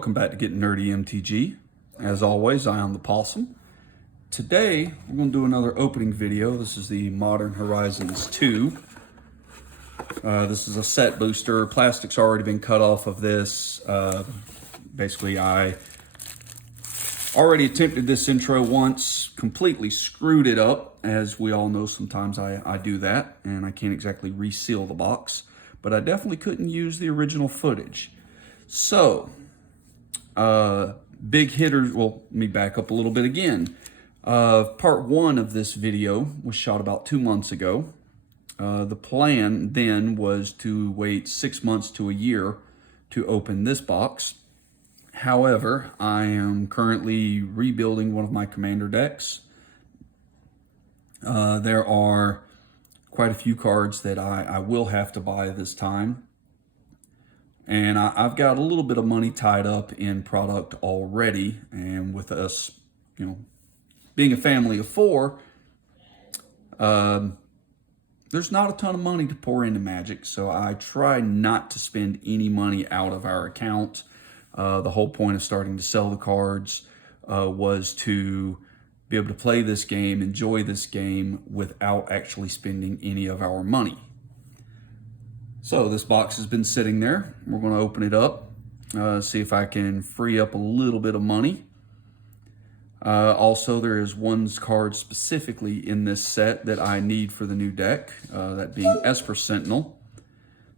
Welcome back to Getting Nerdy MTG. As always, I am the Possum. Today, we're going to do another opening video. This is the Modern Horizons 2. This is a set booster. Plastic's already been cut off of this. Basically, I already attempted this intro once, completely screwed it up. As we all know, sometimes I do that, and I can't exactly reseal the box. But I definitely couldn't use the original footage. So, big hitters, well, let me back up a little bit again. Part one of this video was shot about 2 months ago. The plan then was to wait 6 months to a year to open this box. However, I am currently rebuilding one of my commander decks. There are quite a few cards that I will have to buy this time. And I've got a little bit of money tied up in product already. And with us, being a family of four, there's not a ton of money to pour into Magic. So I try not to spend any money out of our account. The whole point of starting to sell the cards was to be able to play this game, enjoy this game without actually spending any of our money. So this box has been sitting there. We're going to open it up, see if I can free up a little bit of money. Also, there is one card specifically in this set that I need for the new deck, that being Esper Sentinel.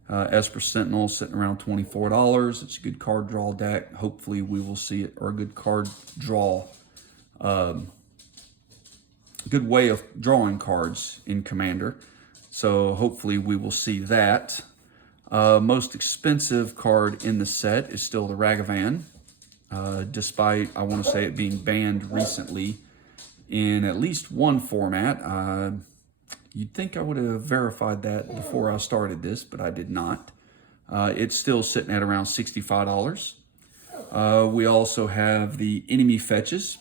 Esper Sentinel sitting around $24. It's a good card draw deck. Hopefully we will see it, or a good card draw, good way of drawing cards in Commander. So hopefully we will see that. Most expensive card in the set is still the Ragavan, despite, I want to say, it being banned recently in at least one format. You'd think I would have verified that before I started this, but I did not. It's still sitting at around $65. We also have the enemy fetches,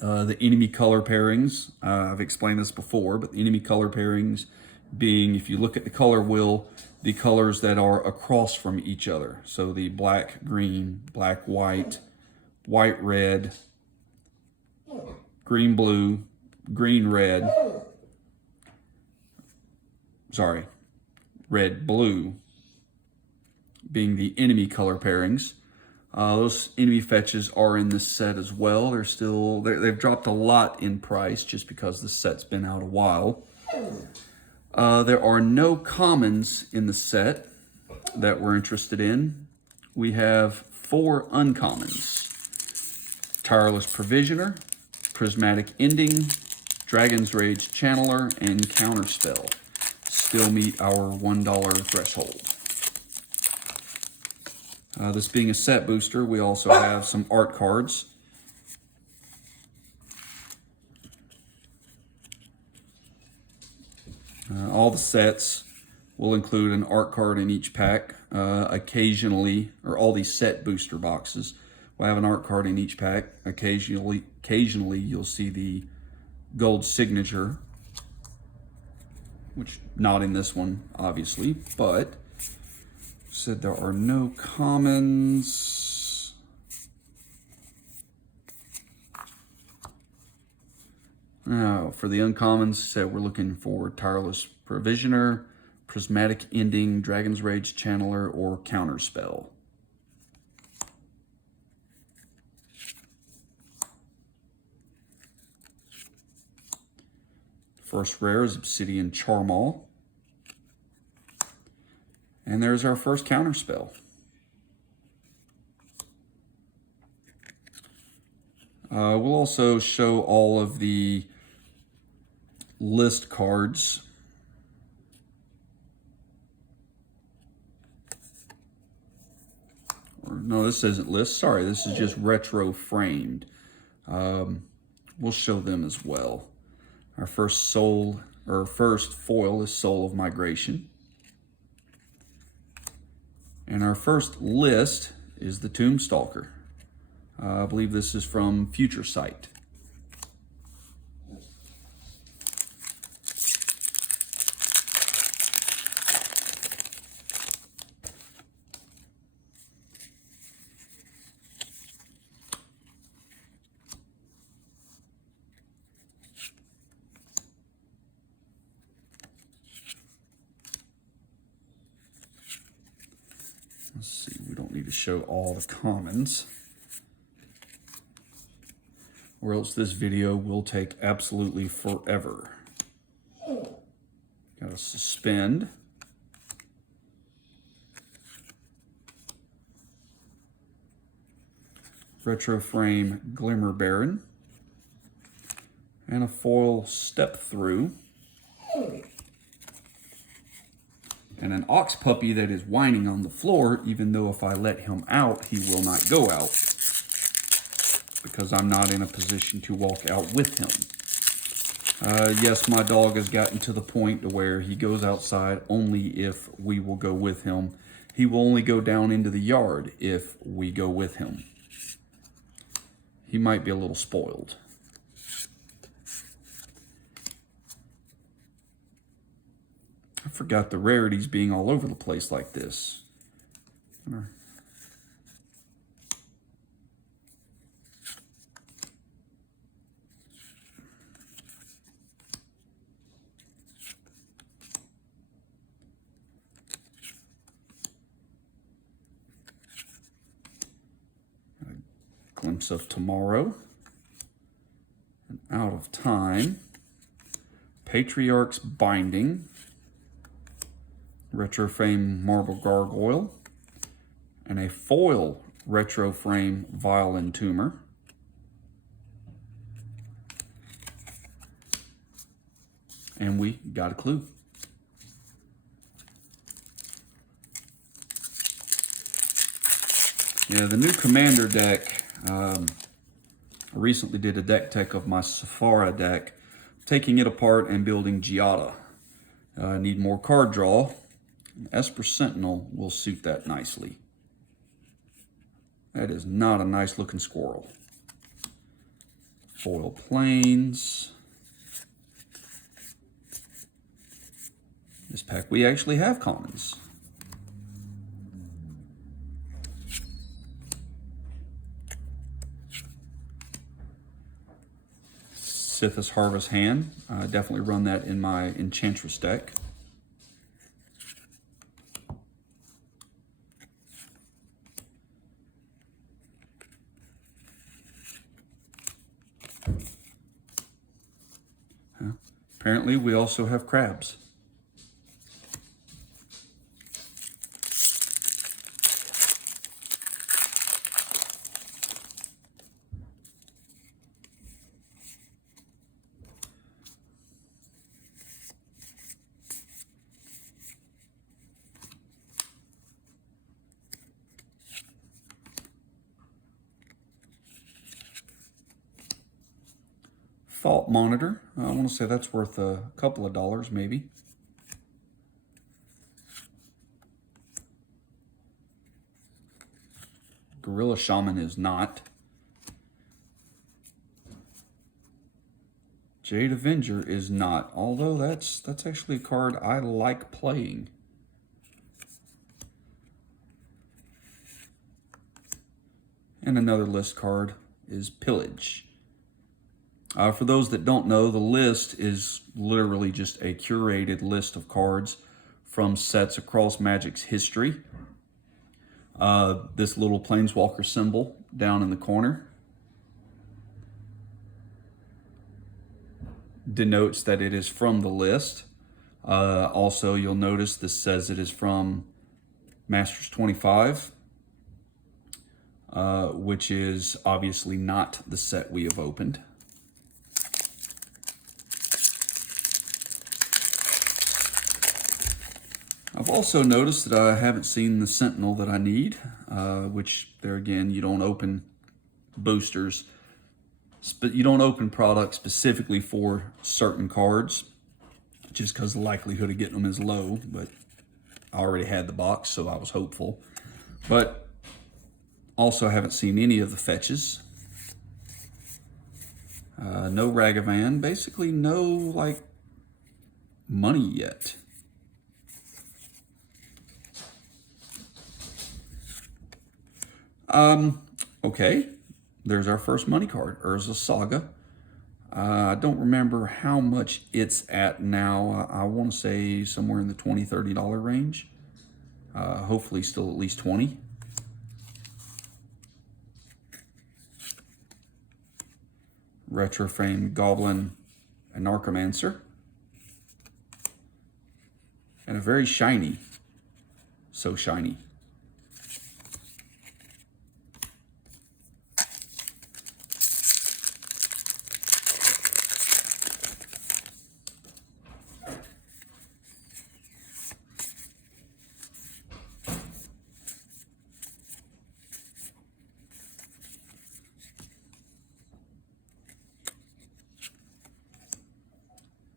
the enemy color pairings. I've explained this before, but the enemy color pairings being, if you look at the color wheel, the colors that are across from each other. So the black, green, black, white, white, red, green, blue, green, red, red, blue, being the enemy color pairings. Those enemy fetches are in this set as well. They've dropped a lot in price just because the set's been out a while. There are no commons in the set that we're interested in. We have 4 uncommons: Tireless Provisioner, Prismatic Ending, Dragon's Rage Channeler, and Counterspell. Still meet our $1 threshold. This being a set booster, we also have some art cards. All the sets will include an art card in each pack. Occasionally, or all these set booster boxes will have an art card in each pack. Occasionally you'll see the gold signature, which not in this one, obviously, but said there are no commons. Now, for the uncommons, said we're looking for Tireless Provisioner, Prismatic Ending, Dragon's Rage Channeler, or Counterspell. First rare is Obsidian Charmal. And there's our first Counterspell. We'll also show all of the list cards. No, this isn't list. Sorry, this is just retro framed. We'll show them as well. Our first foil is Soul of Migration. And our first list is the Tombstalker. I believe this is from Future Sight. Let's see, we don't need to show all the commons, or else this video will take absolutely forever. Got a suspend. Retro frame Glimmer Baron. And a foil step through. And an ox puppy that is whining on the floor, even though if I let him out, he will not go out, because I'm not in a position to walk out with him. Yes, my dog has gotten to the point to where he goes outside only if we will go with him. He will only go down into the yard if we go with him. He might be a little spoiled. I forgot the rarities being all over the place like this. A glimpse of tomorrow. And out of time. Patriarch's Binding. Retro frame Marble Gargoyle, and a foil retro frame Vile Entomber. And we got a clue. Yeah, the new Commander deck, I recently did a deck tech of my Sephara deck, taking it apart and building Giada. I need more card draw. Esper Sentinel will suit that nicely. That is not a nice looking squirrel. Foil Plains. This pack we actually have commons. Sithis Harvest Hand. Definitely run that in my Enchantress deck. Apparently, we also have crabs. Fault Monitor. I want to say that's worth a couple of dollars, maybe. Gorilla Shaman is not. Jade Avenger is not, although that's actually a card I like playing. And another list card is Pillage. For those that don't know, the list is literally just a curated list of cards from sets across Magic's history. This little Planeswalker symbol down in the corner denotes that it is from the list. Also, you'll notice this says it is from Masters 25, which is obviously not the set we have opened. I've also noticed that I haven't seen the Sentinel that I need, which there again, you don't open boosters, but you don't open products specifically for certain cards, just because the likelihood of getting them is low, but I already had the box, so I was hopeful. But also haven't seen any of the fetches. No Ragavan, basically no like money yet. Okay, there's our first money card, Urza Saga. I don't remember how much it's at now. I want to say somewhere in the $20–$30 range. Hopefully still at least 20. Retroframe Goblin and Narcomancer. And a very shiny. So shiny.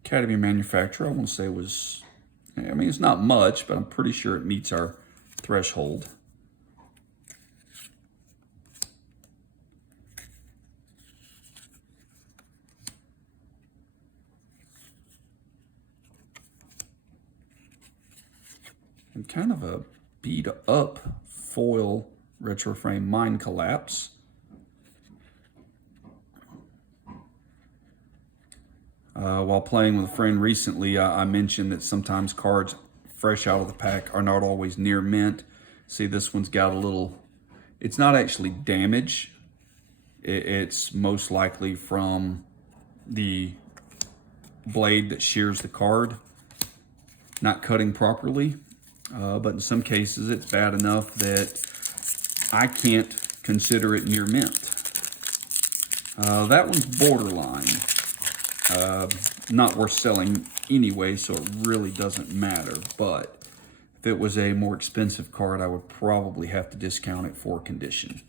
Academy manufacturer, I want to say was, I mean, it's not much, but I'm pretty sure it meets our threshold. And kind of a beat up foil Retroframe Mind Collapse. While playing with a friend recently, I mentioned that sometimes cards fresh out of the pack are not always near mint. See, this one's got a little, it's not actually damage. It's most likely from the blade that shears the card not cutting properly. But in some cases, it's bad enough that I can't consider it near mint. That one's borderline. Not worth selling anyway, so it really doesn't matter. But if it was a more expensive card, I would probably have to discount it for condition.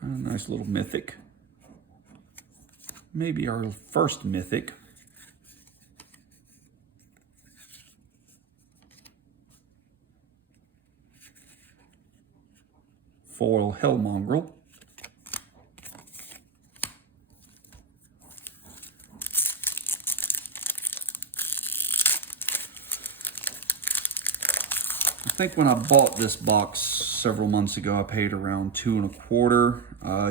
A nice little mythic. Maybe our first mythic. Foil Hellmongrel. I think when I bought this box several months ago, I paid around $2 1/4.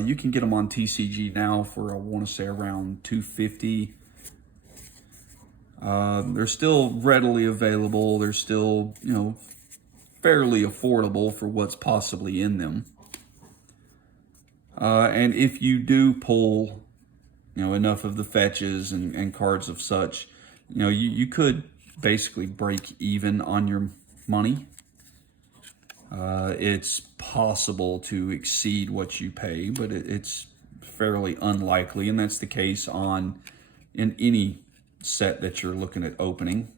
You can get them on TCG now for, I want to say, around $2.50. They're still readily available. They're still, you know, fairly affordable for what's possibly in them. And if you do pull, you know, enough of the fetches and cards of such, you know, you could basically break even on your money. It's possible to exceed what you pay, but it's fairly unlikely, and that's the case in any set that you're looking at opening.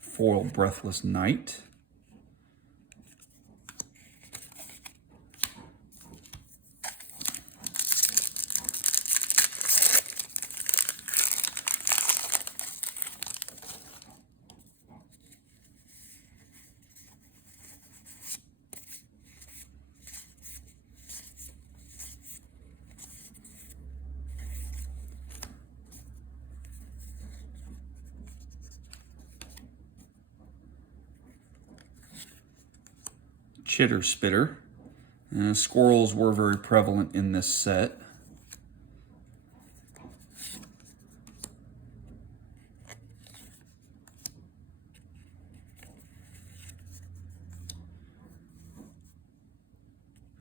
Foil Breathless Knight. Chitter Spitter. Squirrels were very prevalent in this set.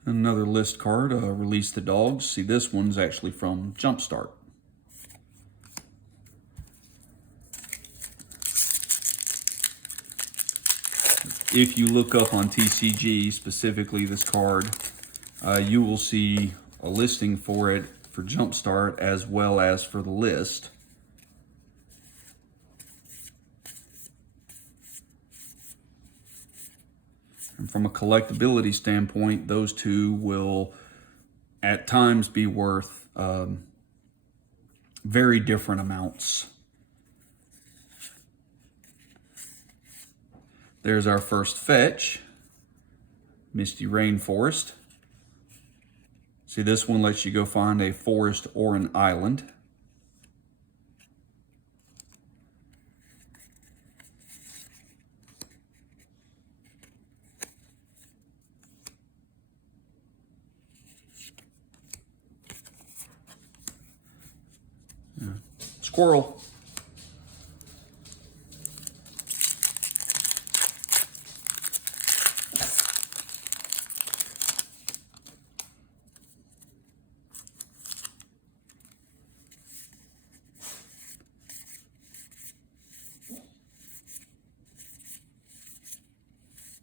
Another list card, Release the Dogs. See, this one's actually from Jumpstart. If you look up on TCG, specifically this card, you will see a listing for it for Jumpstart as well as for the list. And from a collectability standpoint, those two will at times be worth very different amounts. There's our first fetch, Misty Rainforest. See, this one lets you go find a forest or an island. Squirrel.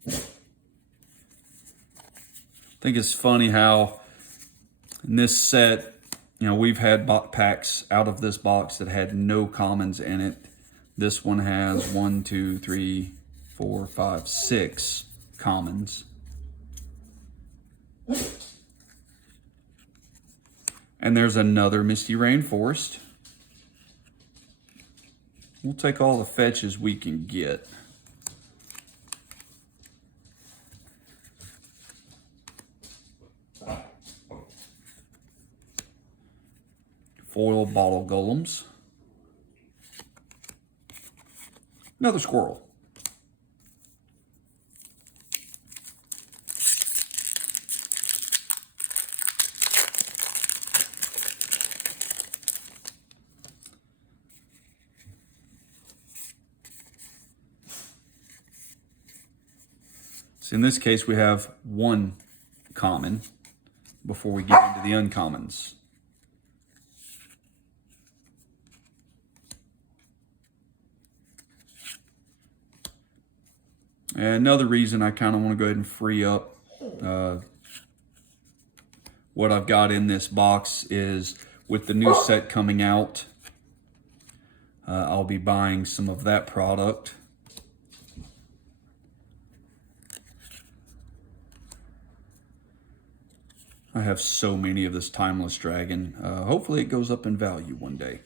I think it's funny how in this set, you know, we've had packs out of this box that had no commons in it. This one has 1, 2, 3, 4, 5, 6 commons. And there's another Misty Rainforest. We'll take all the fetches we can get. Foil bottle golems. Another squirrel. So in this case, we have one common before we get into the uncommons. And another reason I kind of want to go ahead and free up what I've got in this box is with the new set coming out, I'll be buying some of that product. I have so many of this Timeless Dragon. Hopefully it goes up in value one day.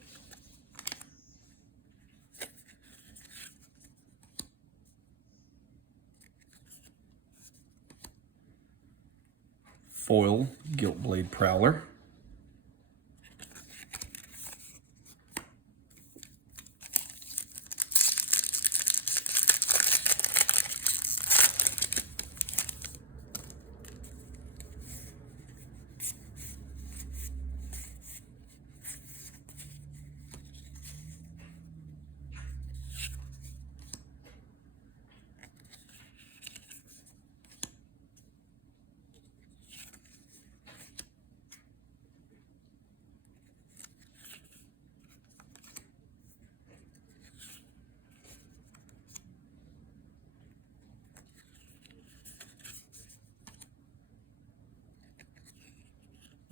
Foil Giltblade Prowler.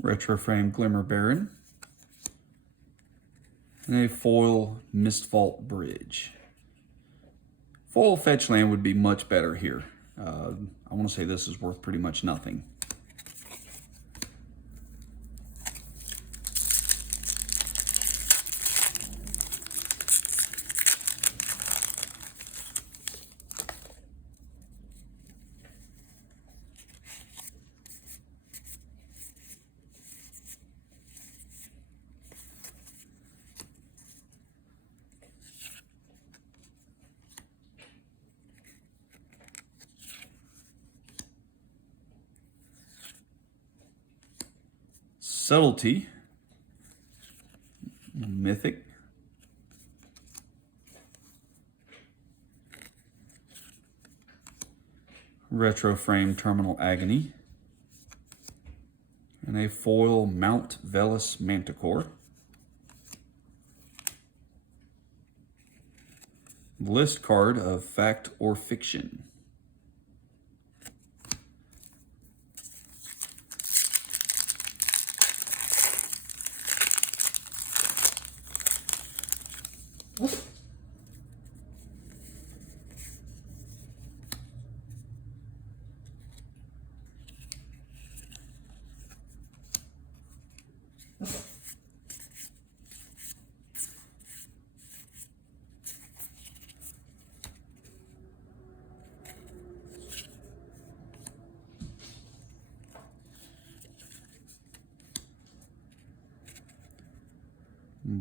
Retro Frame Glimmer Baron, and a foil Mistvault Bridge. Foil fetch land would be much better here. I want to say this is worth pretty much nothing. Subtlety, Mythic, Retro Frame Terminal Agony, and a foil Mount Velis Manticore. List card of Fact or Fiction.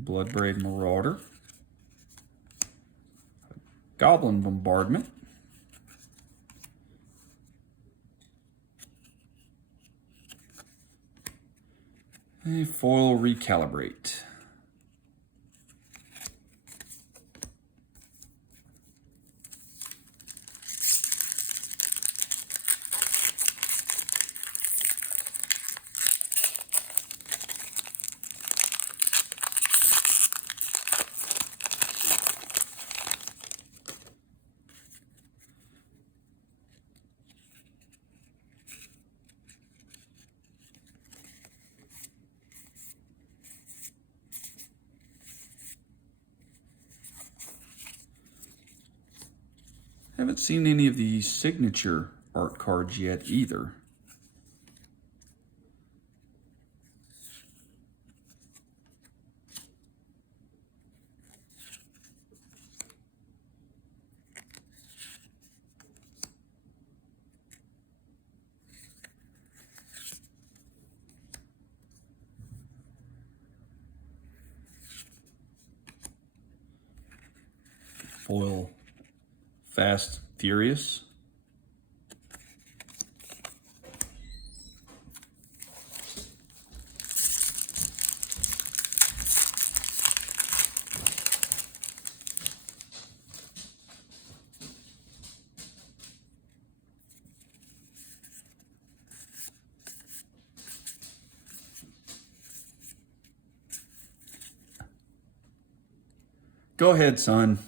Bloodbraid Marauder, Goblin Bombardment, a foil Recalibrate. Haven't seen any of the signature art cards yet either. Foil Fast Furious. Go ahead, son.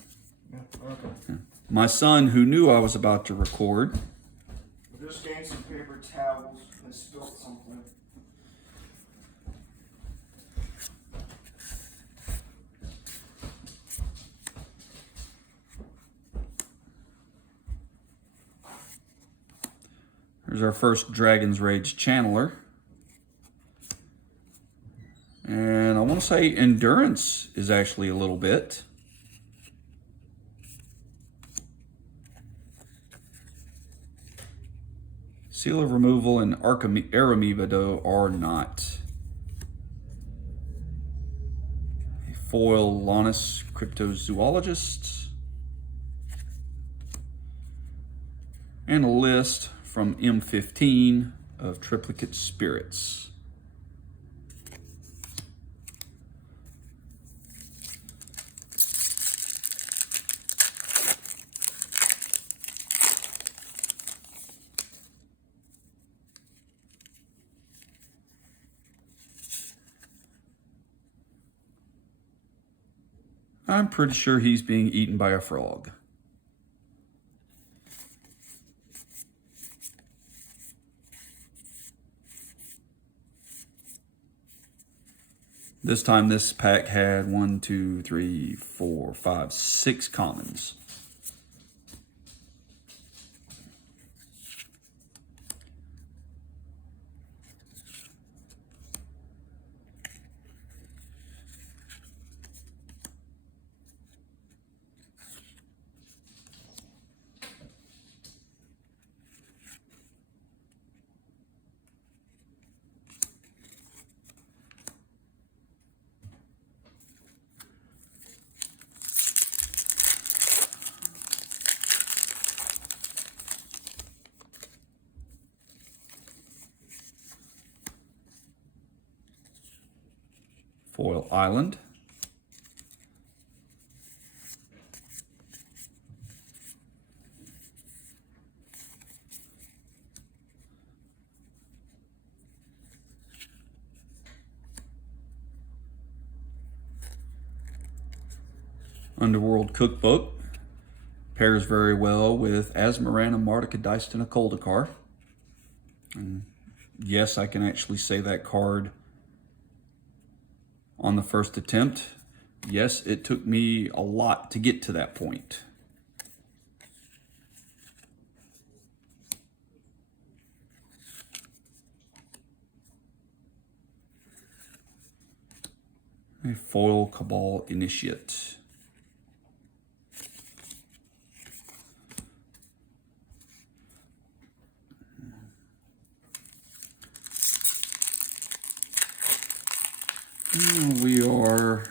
Yeah, okay. My son, who knew I was about to record, I just gained some paper towels and spilled something. there's our first Dragon's Rage Channeler. And I want to say Endurance is actually a little bit. Seal of Removal and Aramoeba are not. A foil Lannis Cryptozoologist. And a list from M15 of Triplicate Spirits. I'm pretty sure he's being eaten by a frog. This time this pack had 1, 2, 3, 4, 5, 6 commons. Foil Island. Underworld Cookbook. Pairs very well with Azmarana, Martika, Dyston, and Koldakar. And yes, I can actually say that card on the first attempt. Yes, it took me a lot to get to that point. A foil Cabal Initiate. We are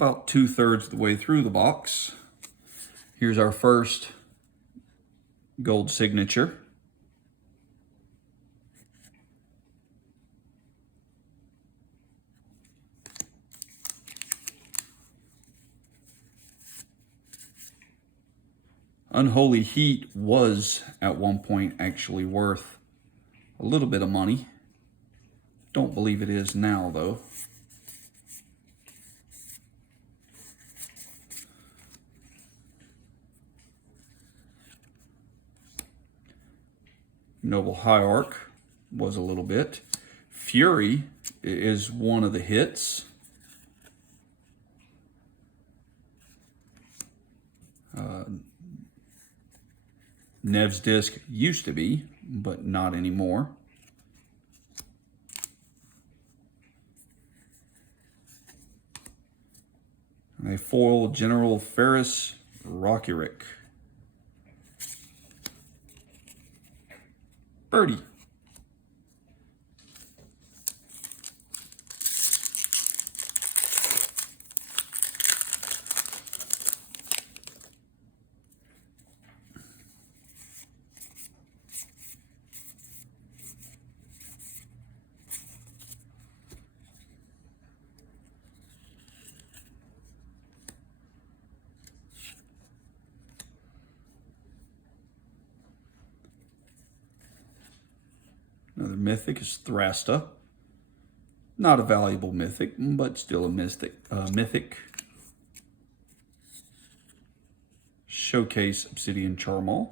about 2/3 of the way through the box. Here's our first gold signature. Unholy Heat was at one point actually worth a little bit of money. Don't believe it is now though. Noble Hierarch was a little bit. Fury is one of the hits. Nev's Disc used to be, but not anymore. A foil General Ferrous Rockerick. Birdie. Another mythic is Thrasta. Not a valuable mythic, but still a mythic. Showcase Obsidian Charmal.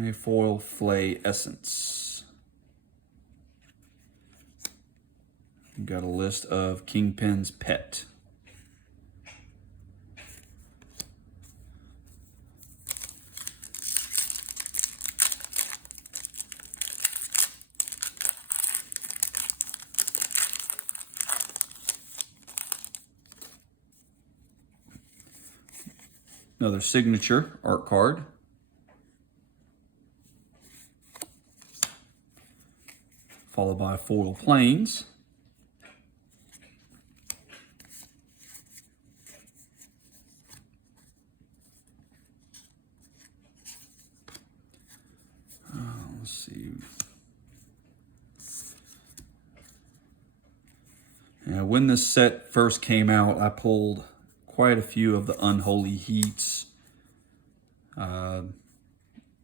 A foil Flay Essence. We've got a list of Kingpin's Pet. Another signature art card. Followed by foil planes. Let's see. And when this set first came out, I pulled quite a few of the Unholy Heats.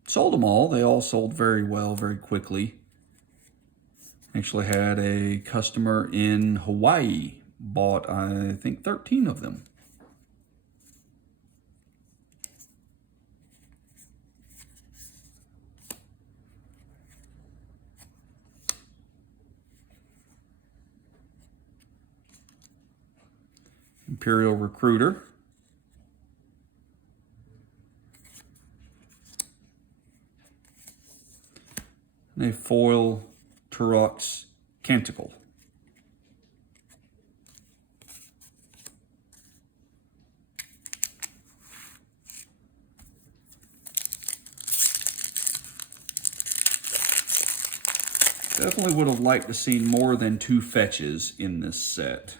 Sold them all. They all sold very well, very quickly. Actually had a customer in Hawaii bought, I think, 13 of them. Imperial Recruiter. And a foil Turok's Canticle. Definitely would have liked to see more than 2 fetches in this set.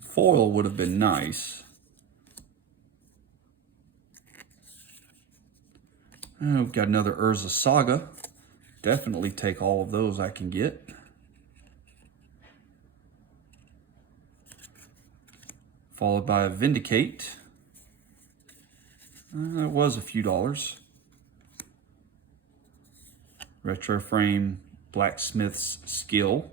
Foil would have been nice. We've got another Urza Saga. Definitely take all of those I can get. Followed by a Vindicate. That was a few dollars. Retro Frame Blacksmith's Skill.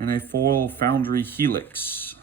And a foil Foundry Helix.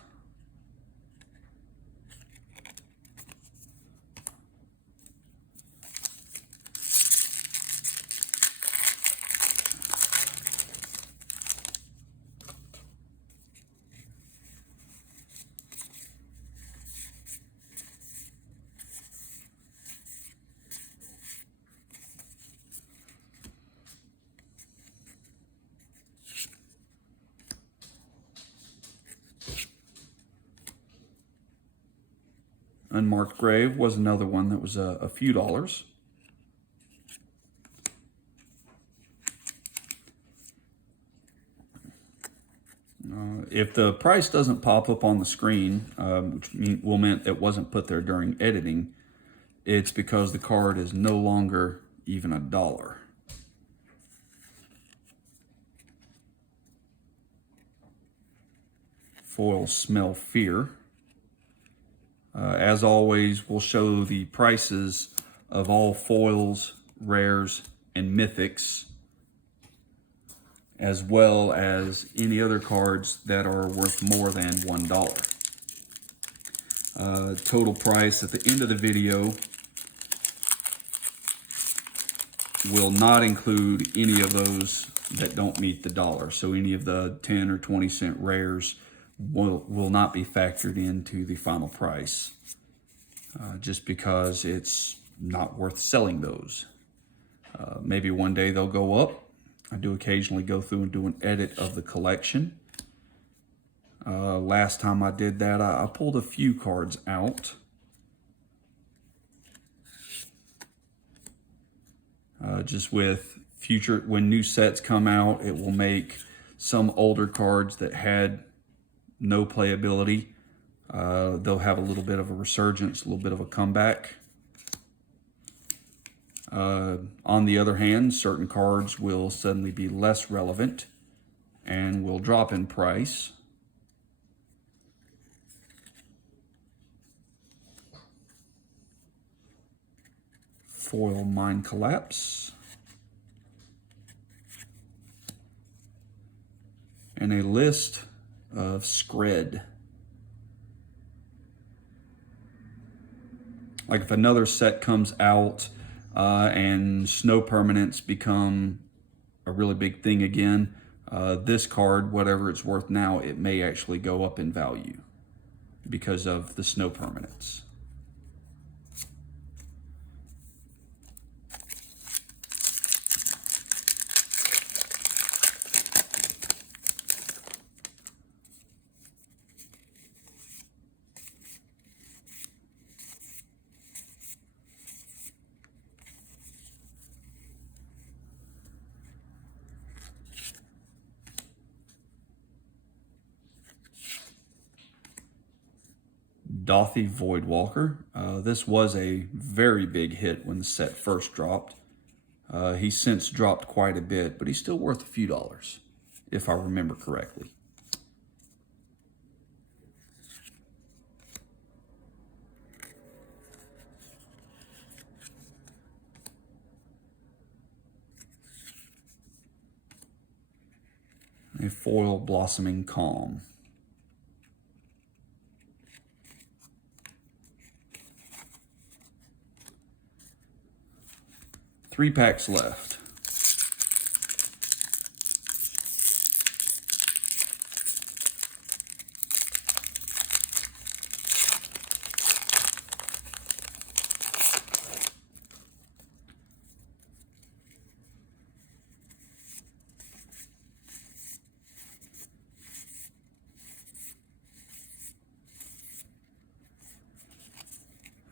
Unmarked Grave was another one that was a few dollars. If the price doesn't pop up on the screen, which will mean it wasn't put there during editing, it's because the card is no longer even $1. Foil Smell Fear. As always, we'll show the prices of all foils, rares, and mythics, as well as any other cards that are worth more than $1. Total price at the end of the video will not include any of those that don't meet the dollar. So any of the 10 or 20 cent rares will not be factored into the final price, just because it's not worth selling those. Maybe one day they'll go up. I do occasionally go through and do an edit of the collection. Last time I did that, I pulled a few cards out. Just with future, when new sets come out, it will make some older cards that had no playability. They'll have a little bit of a resurgence, a little bit of a comeback. On the other hand, certain cards will suddenly be less relevant and will drop in price. Foil Mind Collapse. And a list of Skred. Like if another set comes out and snow permanents become a really big thing again, this card, whatever it's worth now, it may actually go up in value because of the snow permanents. Dauthi Voidwalker. This was a very big hit when the set first dropped. He's since dropped quite a bit, but he's still worth a few dollars, if I remember correctly. A foil Blossoming Calm. Three packs left.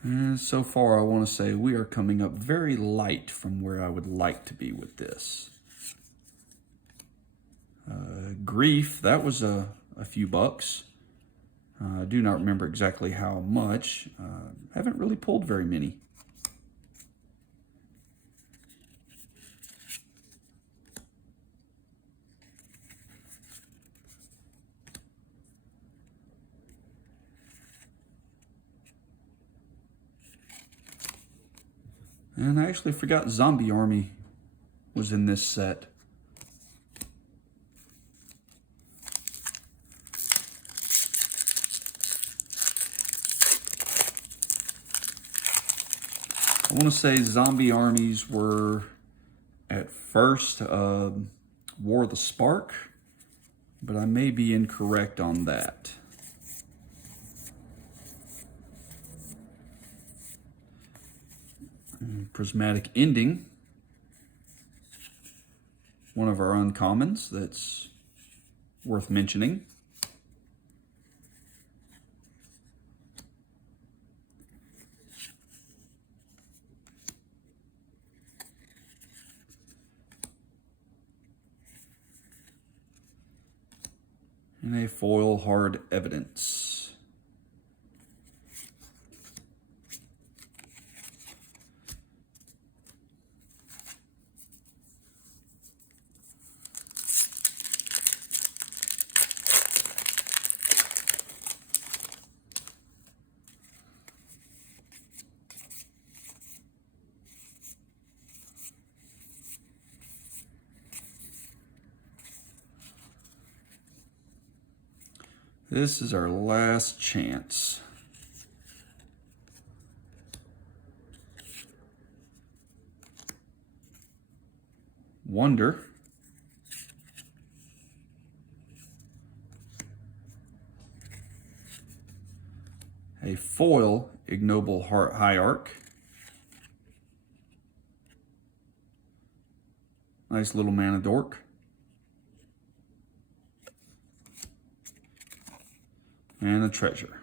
And so far, I want to say we are coming up very light from where I would like to be with this. Grief, that was a few bucks. I do not remember exactly how much. Haven't really pulled very many. And I actually forgot Zombie Army was in this set. I want to say Zombie Armies were at first War of the Spark, but I may be incorrect on that. Prismatic Ending, one of our uncommons that's worth mentioning. And a foil hard evidence. This is our last chance. Wonder. A foil Ignoble High Arc. Nice little Manadork. And a treasure.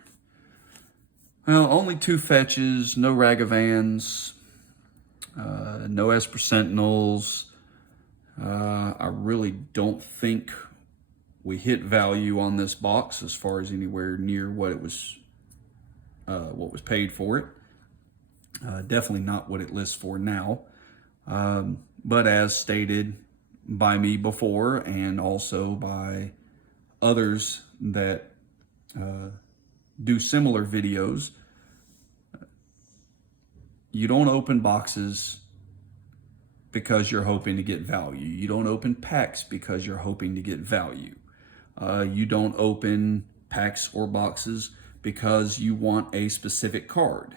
Well, only 2 fetches, no Ragavans, no Esper Sentinels. I really don't think we hit value on this box as far as anywhere near what it was, what was paid for it. Definitely not what it lists for now. But as stated by me before, and also by others that do similar videos, you don't open boxes because you're hoping to get value. You don't open packs because you're hoping to get value. You don't open packs or boxes because you want a specific card.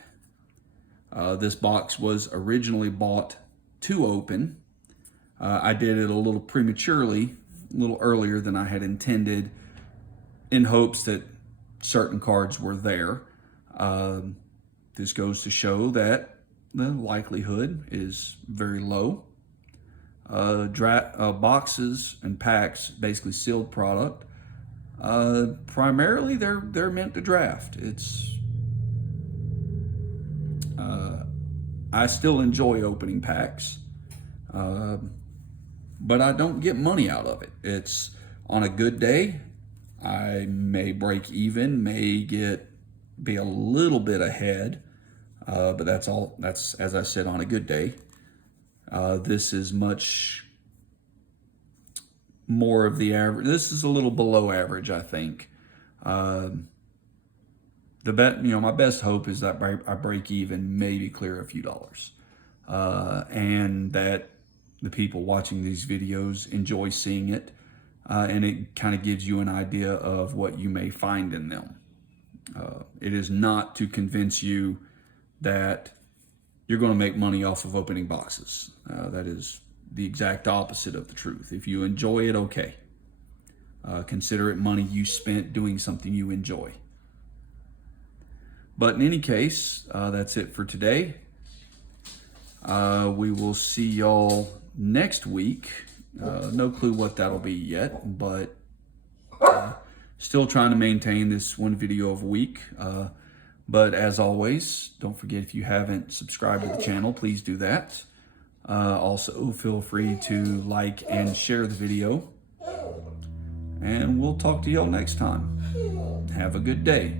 This box was originally bought to open. I did it a little prematurely, a little earlier than I had intended, in hopes that certain cards were there. This goes to show that the likelihood is very low. Boxes and packs, basically sealed product, primarily they're meant to draft. I still enjoy opening packs, but I don't get money out of it. It's on a good day, I may break even, may be a little bit ahead, but that's all. That's, as I said, on a good day. This is much more of the average. This is a little below average, I think. My best hope is that I break even, maybe clear a few dollars, and that the people watching these videos enjoy seeing it. And it kind of gives you an idea of what you may find in them. It is not to convince you that you're going to make money off of opening boxes. That is the exact opposite of the truth. If you enjoy it, okay. Consider it money you spent doing something you enjoy. But in any case, that's it for today. We will see y'all next week. No clue what that'll be yet, but still trying to maintain this one video a week. But as always, don't forget, if you haven't subscribed to the channel, please do that. Also, feel free to like and share the video. And we'll talk to y'all next time. Have a good day.